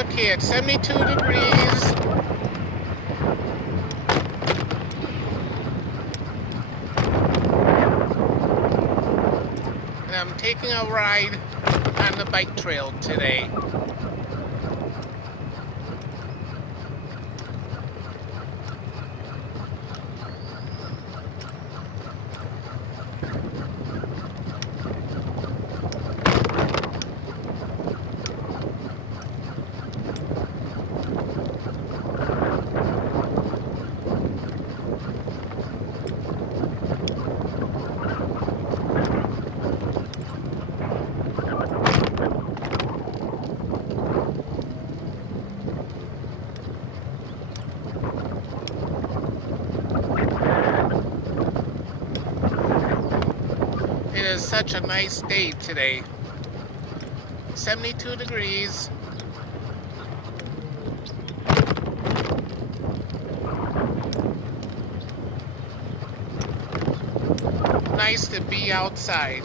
Okay, it's 72 degrees. And I'm taking a ride on the bike trail today. It is such a nice day today. 72 degrees. Nice to be outside.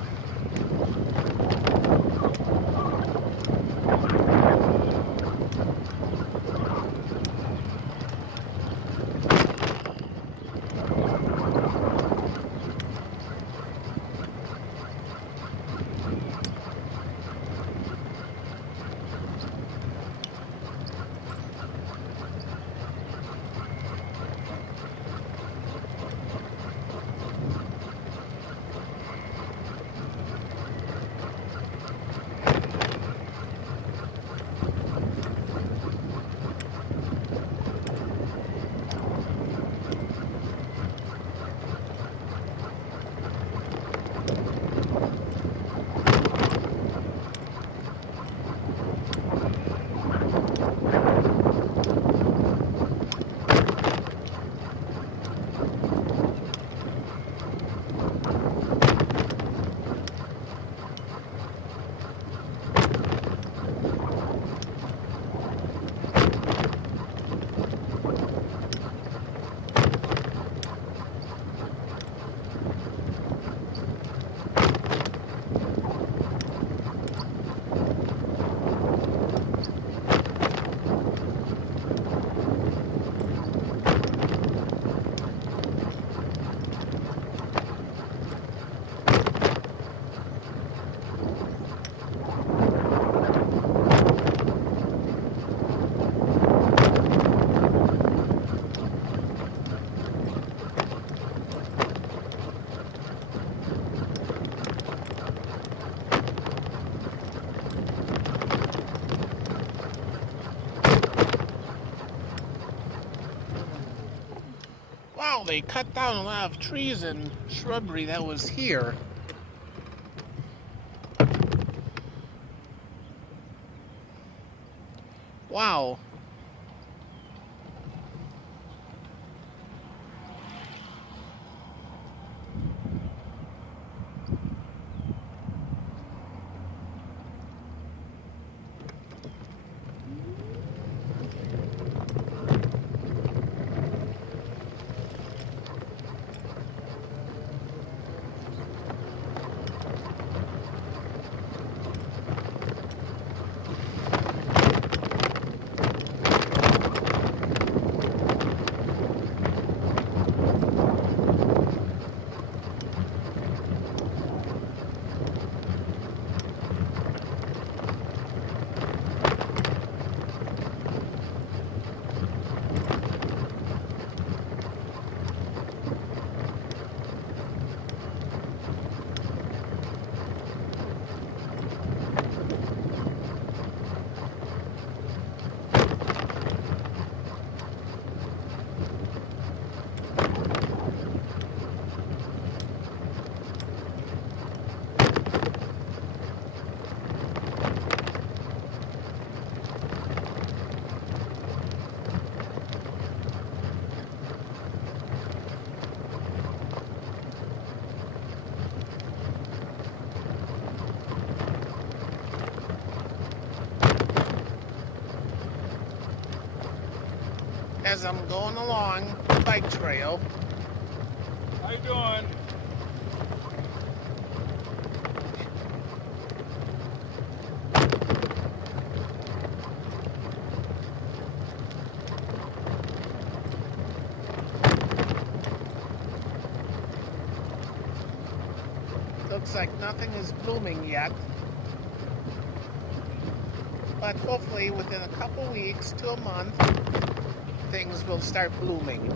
Wow, they cut down a lot of trees and shrubbery that was here. Wow. As I'm going along the bike trail. How you doing? Looks like nothing is blooming yet. But hopefully within a couple weeks to a month, things will start blooming.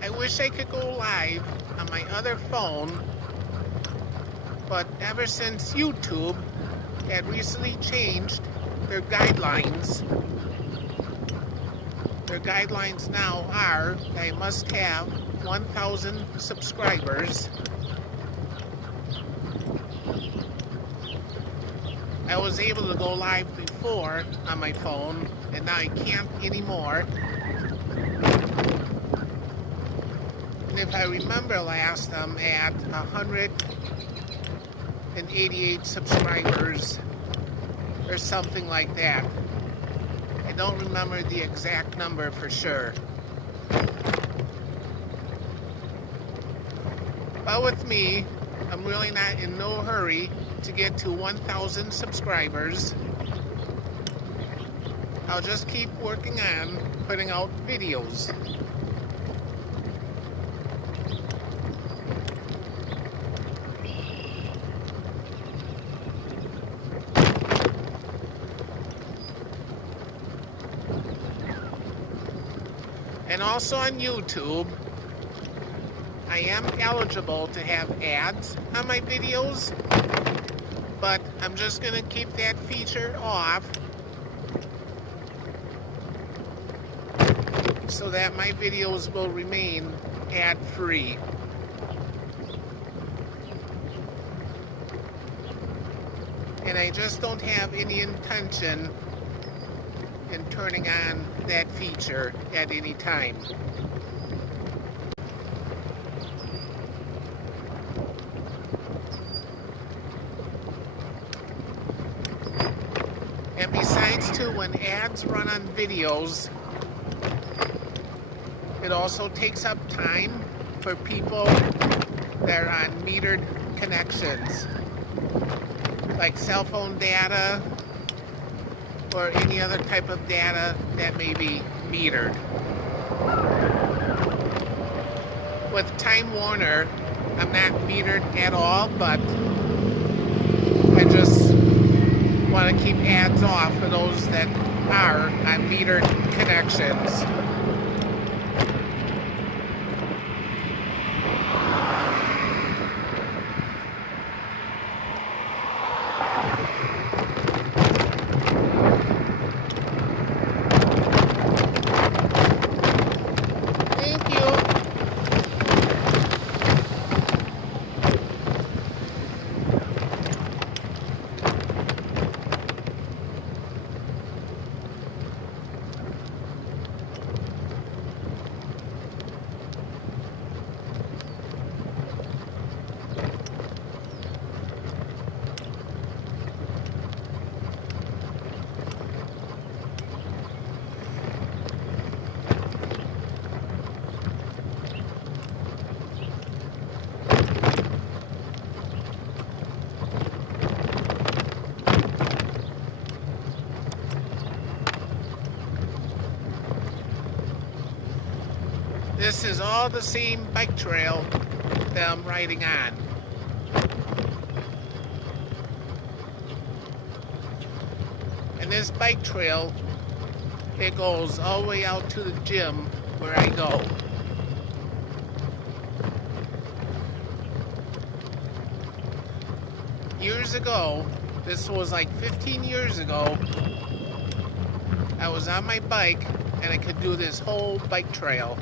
I wish I could go live on my other phone, but ever since YouTube had recently changed their guidelines now are that I must have 1,000 subscribers. I was able to go live before on my phone, and now I can't anymore. And if I remember last, I'm at 188 subscribers or something like that. I don't remember the exact number for sure. But with me, I'm really not in no hurry to get to 1,000 subscribers. I'll just keep working on putting out videos. And also on YouTube, I am eligible to have ads on my videos, but I'm just going to keep that feature off so that my videos will remain ad-free. And I just don't have any intention in turning on that feature at any time. And besides too, when ads run on videos, it also takes up time for people that are on metered connections, like cell phone data or any other type of data that may be metered. With Time Warner, I'm not metered at all, but I just want to keep ads off for those that are on metered connections. this is all the same bike trail that I'm riding on. And this bike trail, it goes all the way out to the gym where I go. Years ago, this was like 15 years ago, I was on my bike and I could do this whole bike trail.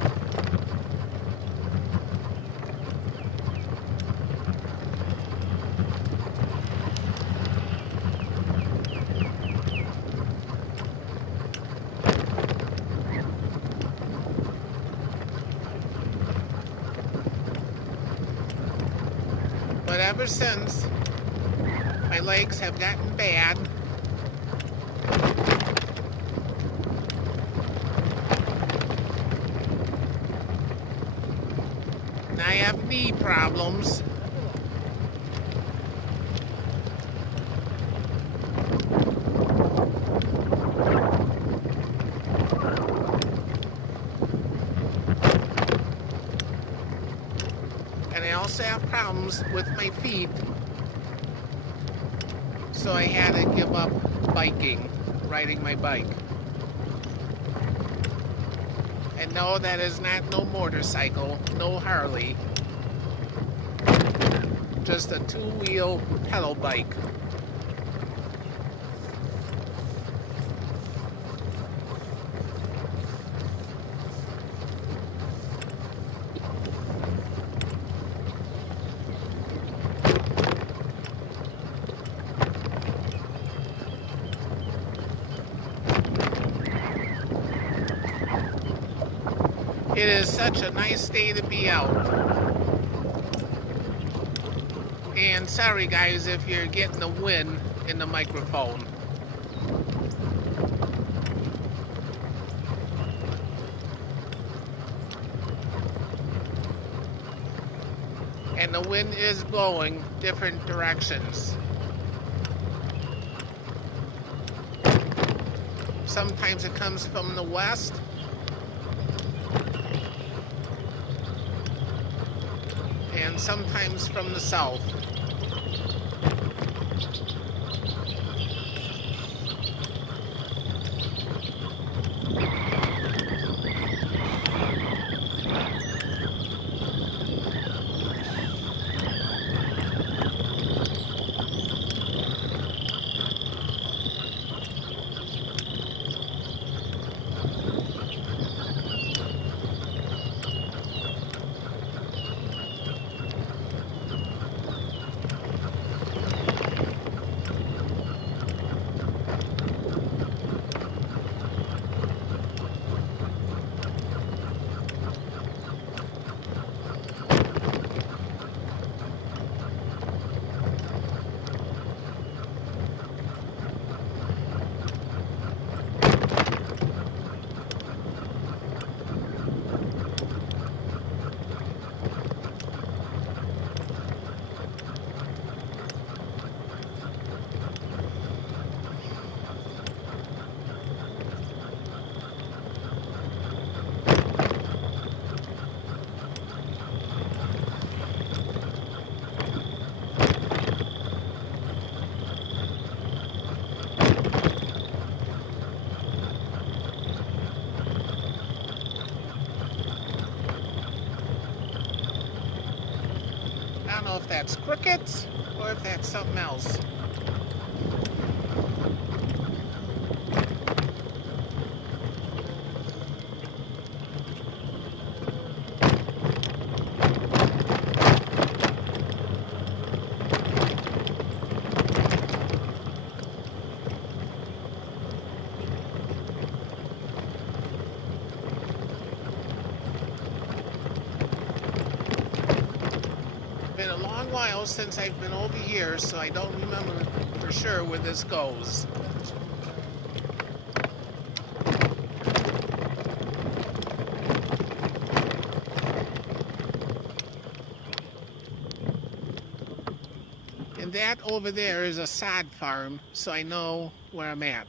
But ever since, my legs have gotten bad. And I have knee problems. And I also have problems with my feet. So I had to give up biking, riding my bike. And no, that is not no motorcycle, no Harley. Just a two-wheel pedal bike. It is such a nice day to be out. And sorry guys if you're getting the wind in the microphone. And the wind is blowing different directions. Sometimes it comes from the west. And sometimes from the south. I don't know if that's crickets or if that's something else. Been a long while since I've been over here, so I don't remember for sure where this goes. And that over there is a sod farm, so I know where I'm at.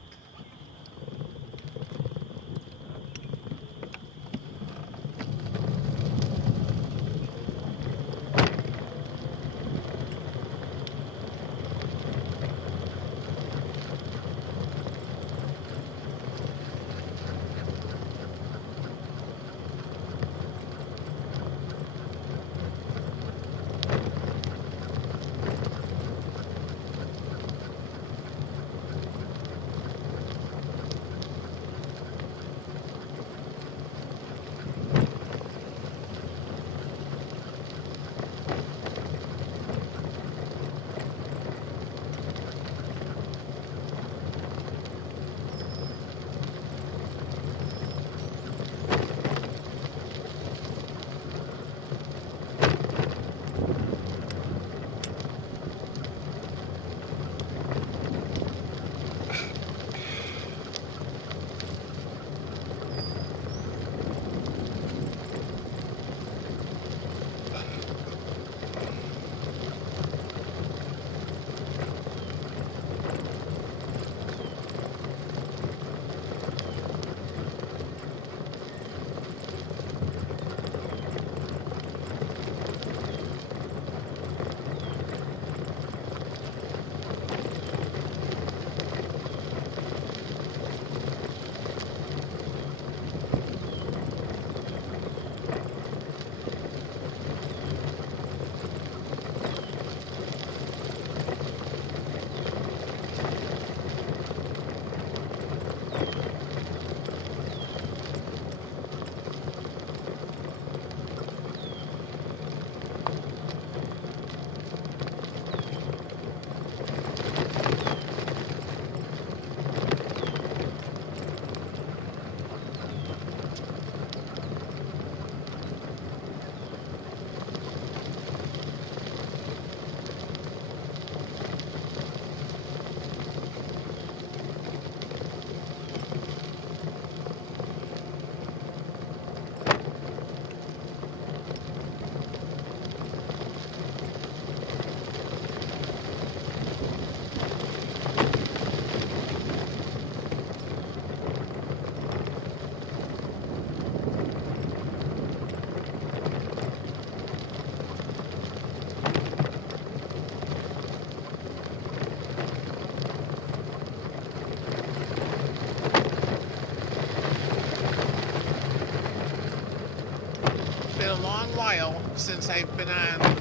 while since I've been on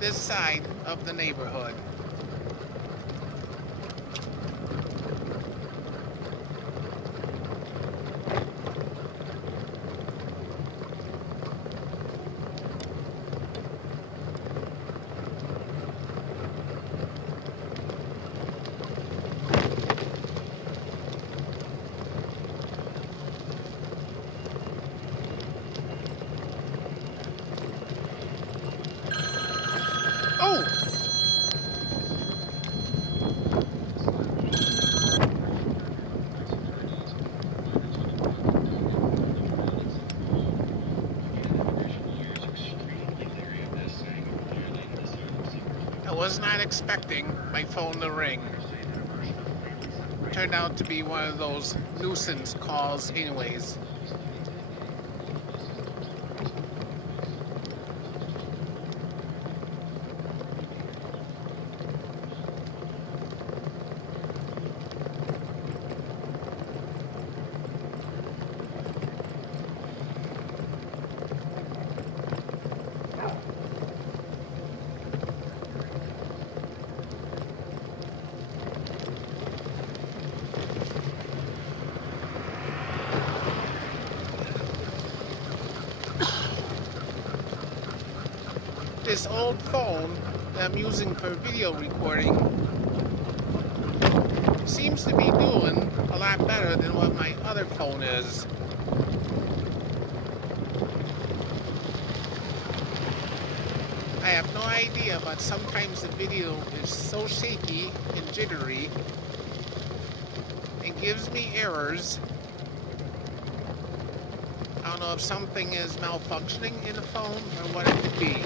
this side of the neighborhood. Oh! I was not expecting my phone to ring. Turned out to be one of those nuisance calls anyways. This old phone that I'm using for video recording seems to be doing a lot better than what my other phone is. I have no idea, but sometimes the video is so shaky and jittery, it gives me errors. I don't know if something is malfunctioning in the phone or what it could be.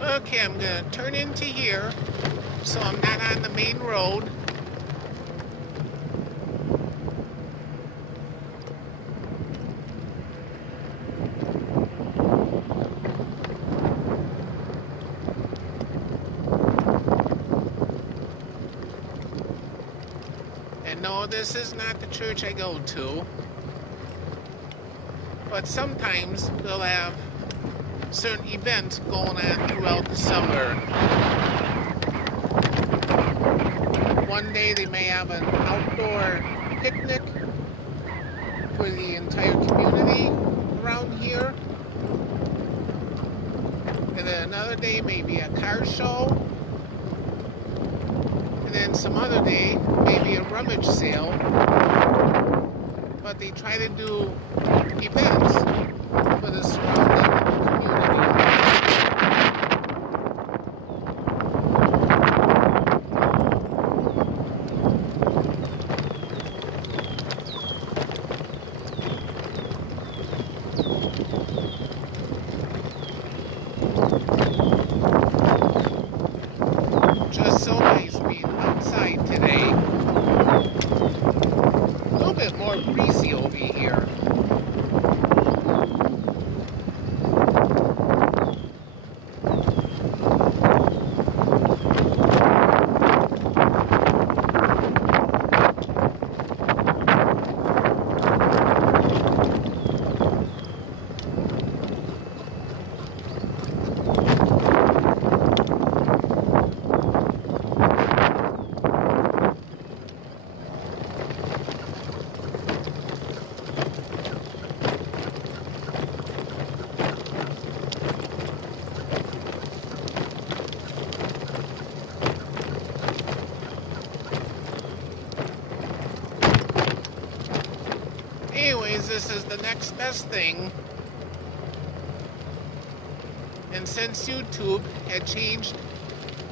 Okay, I'm gonna turn into here so I'm not on the main road. And no, this is not the church I go to. But sometimes they'll have certain events going on throughout the summer. One day they may have an outdoor picnic for the entire community around here. And then another day maybe a car show. And then some other day maybe a rummage sale. But they try to do events for the surrounding community. Just so nice being outside today. A little bit more breezy over here. Anyways, this is the next best thing. And since YouTube had changed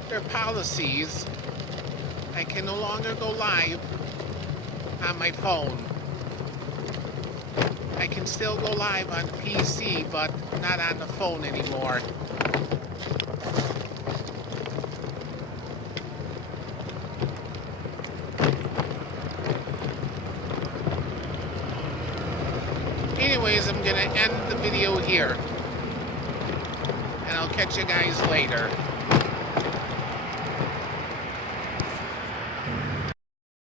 their policies, I can no longer go live on my phone. I can still go live on PC, but not on the phone anymore. Anyways, I'm gonna end the video here. And I'll catch you guys later.